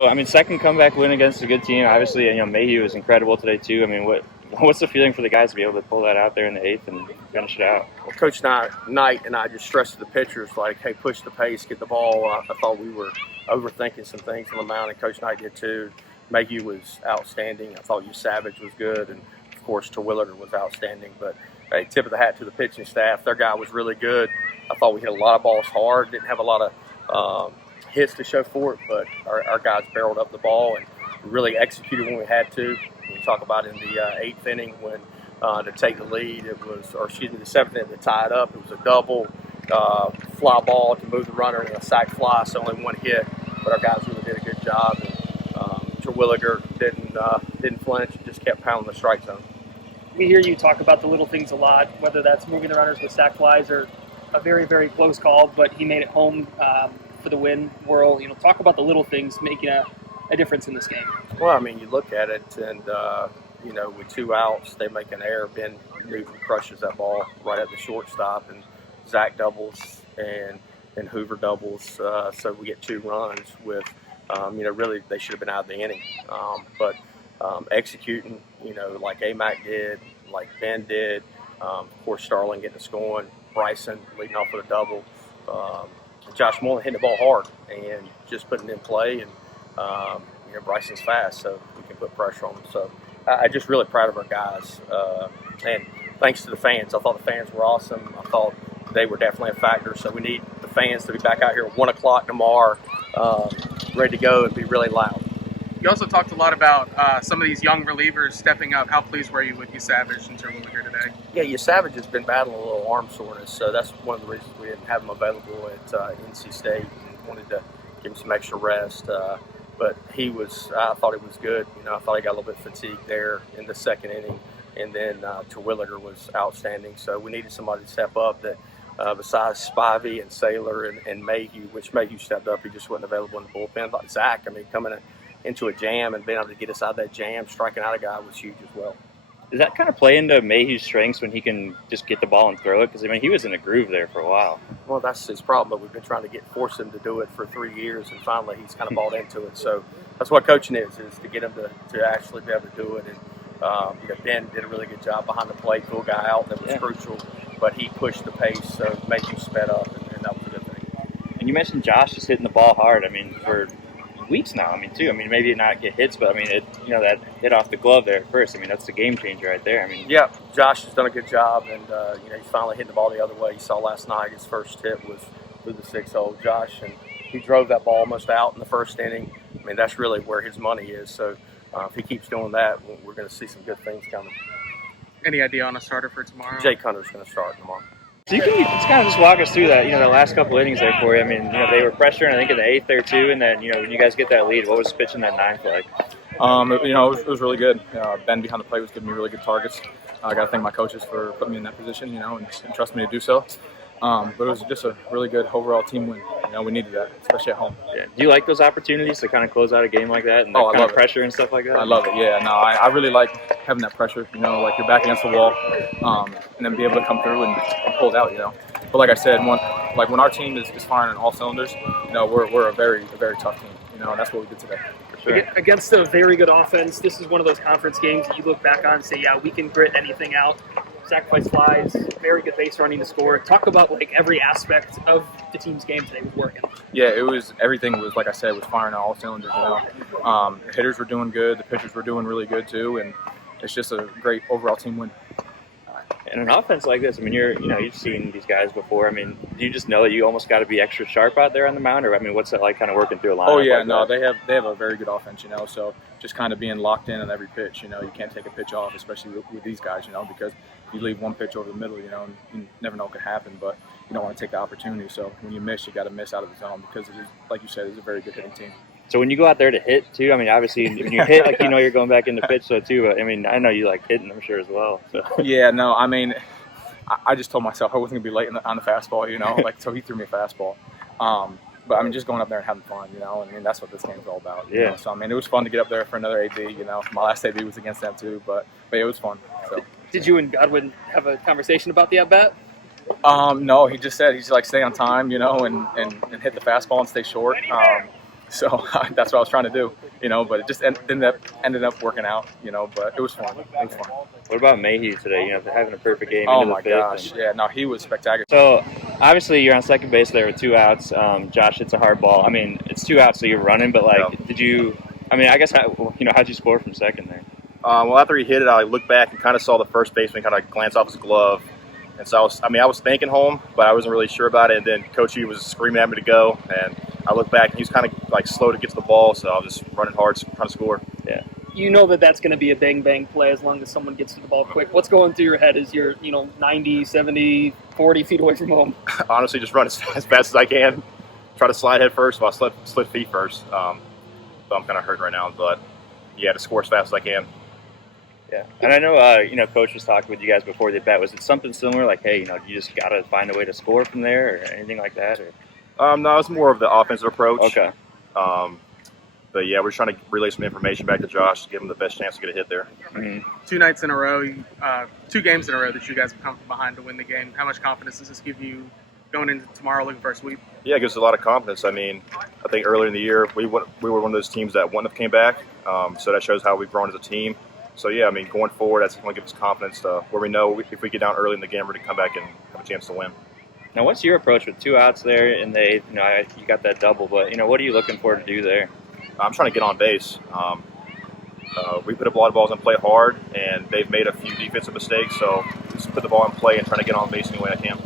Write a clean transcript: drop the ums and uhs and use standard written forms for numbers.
Well, I mean, second comeback win against a good team. Obviously, Mayhew was incredible today too. I mean, what's the feeling for the guys to be able to pull that out there in the eighth and finish it out? Well, Coach Knight and I just stressed to the pitchers, like, hey, push the pace, get the ball. I thought we were overthinking some things on the mound, and Coach Knight did too. Mayhew was outstanding. I thought Savage was good, and of course Terwilliger was outstanding. But hey, tip of the hat to the pitching staff. Their guy was really good. I thought we hit a lot of balls hard. Didn't have a lot of hits to show for it, but our guys barreled up the ball and really executed when we had to. We talk about in the eighth inning when to take the lead, the seventh inning to tie it up. It was a double, fly ball to move the runner, and a sac fly, so only one hit. But our guys really did a good job. And Terwilliger didn't flinch, just kept pounding the strike zone. We hear you talk about the little things a lot, whether that's moving the runners with sac flies or a very, very close call, but he made it home for the win. Worrell, talk about the little things making a difference in this game. Well, I mean, you look at it, and with 2 outs, they make an error. Ben Newton crushes that ball right at the shortstop, and Zach doubles and Hoover doubles. So we get 2 runs with, really they should have been out of the inning. But executing, like AMAC did, like Ben did, of course Starling getting us going, Bryson leading off with a double, Josh Mullen hitting the ball hard and just putting it in play, and Bryson's fast, so we can put pressure on him. So I'm just really proud of our guys, and thanks to the fans. I thought the fans were awesome. I thought they were definitely a factor, so we need the fans to be back out here at 1 o'clock tomorrow, ready to go and be really loud. You also talked a lot about some of these young relievers stepping up. How pleased were you with Savage and Terwilliger today? Yeah, Savage has been battling a little arm soreness, so that's one of the reasons we didn't have him available at NC State and wanted to give him some extra rest. But I thought he was good. I thought he got a little bit fatigued there in the second inning, and then Terwilliger was outstanding. So we needed somebody to step up that, besides Spivey and Saylor and Mayhew, which Mayhew stepped up. He just wasn't available in the bullpen. I thought Zach, coming into a jam and being able to get us out of that jam, striking out a guy was huge as well. Does that kind of play into Mayhew's strengths when he can just get the ball and throw it? Because, he was in a groove there for a while. Well, that's his problem, but we've been trying to force him to do it for 3 years, and finally he's kind of bought into it. So that's what coaching is to get him to actually be able to do it. And Ben did a really good job behind the plate, pull a guy out that was crucial, but he pushed the pace, so Mayhew sped up, and that was a good thing. And you mentioned Josh just hitting the ball hard. For weeks now, maybe not get hits, but that hit off the glove there at first, that's the game changer right there. Yeah, Josh has done a good job, and he's finally hitting the ball the other way. You saw last night his first hit was through the 6-hole. Josh, and he drove that ball almost out in the first inning. That's really where his money is. So if he keeps doing that, we're going to see some good things coming. Any idea on a starter for tomorrow? Jake Hunter's going to start tomorrow. So you can just kind of walk us through that, the last couple innings there for you. They were pressuring, I think, in the eighth there too, and then, when you guys get that lead, what was pitching that ninth like? It was really good. Ben behind the plate was giving me really good targets. I got to thank my coaches for putting me in that position, and trust me to do so. But it was just a really good overall team win. We needed that, especially at home. Yeah. Do you like those opportunities to kind of close out a game like that and I kind love of pressure and stuff like that? I love it. Yeah, no, I really like having that pressure. Like you're back against the wall, and then be able to come through and pull it out. But like I said, when our team is firing on all cylinders, we're a very tough team. And that's what we did today. Sure. Against a very good offense, this is one of those conference games that you look back on and say, yeah, we can grit anything out. Sacrifice flies, very good base running to score. Talk about every aspect of the team's game today was working. Yeah, everything was, like I said, was firing on all cylinders. The hitters were doing good, the pitchers were doing really good too, and it's just a great overall team win. In an offense like this, you've seen these guys before. Do you just know that you almost got to be extra sharp out there on the mound, or what's that like, kind of working through a lineup? Oh yeah, like no, that? they have a very good offense, So just kind of being locked in on every pitch, you can't take a pitch off, especially with these guys, because if you leave one pitch over the middle, and you never know what could happen, but you don't want to take the opportunity. So when you miss, you got to miss out of the zone because it is, like you said, it's a very good hitting team. So when you go out there to hit too, obviously when you hit, you're going back into pitch, so too. But I know you like hitting, I'm sure as well. So. Yeah, no, I just told myself I wasn't gonna be late on the fastball, so he threw me a fastball. But just going up there and having fun, that's what this game's all about. Yeah. So it was fun to get up there for another AB. My last AB was against them too, but it was fun. So. Did you and Godwin have a conversation about the at bat? No, he just said he's like stay on time, and hit the fastball and stay short. So that's what I was trying to do, but it just ended up working out, but it was fun. It was fun. What about Mayhew today? Having a perfect game. Oh into the my fifth gosh. and- Yeah, no, he was spectacular. So obviously you're on second base there with 2 outs. Josh hits a hard ball. I mean, it's 2 outs, so you're running. But did you? I mean, I guess how'd you score from second there? Well, after he hit it, I looked back and kind of saw the first baseman kind of glance off his glove. And so I was thinking home, but I wasn't really sure about it. And then Coach E was screaming at me to go. And I looked back, and he was kind of slow to get to the ball. So I was just running hard, trying to score. Yeah. You know that's going to be a bang-bang play as long as someone gets to the ball quick. What's going through your head as you're, 90, 70, 40 feet away from home? Honestly, just run as fast as I can. Try to slide head first, well, slid feet first. So I'm kind of hurting right now. But, yeah, to score as fast as I can. Yeah, and I know, Coach was talking with you guys before the bet. Was it something similar, like, hey, you just got to find a way to score from there or anything like that? Or? No, it's more of the offensive approach. Okay. But, yeah, we're trying to relay some information back to Josh to give him the best chance to get a hit there. Mm-hmm. 2 nights in a row, 2 games in a row that you guys have come from behind to win the game. How much confidence does this give you going into tomorrow looking for a sweep? Yeah, it gives us a lot of confidence. I mean, I think earlier in the year we were one of those teams that wouldn't have came back. So that shows how we've grown as a team. So, yeah, I mean, going forward, that's going to give us confidence to where we know if we get down early in the game, we're going to come back and have a chance to win. Now, what's your approach with 2 outs there and you got that double, but, what are you looking for to do there? I'm trying to get on base. We put up a lot of balls and play hard, and they've made a few defensive mistakes. So just put the ball in play and trying to get on base any way I can.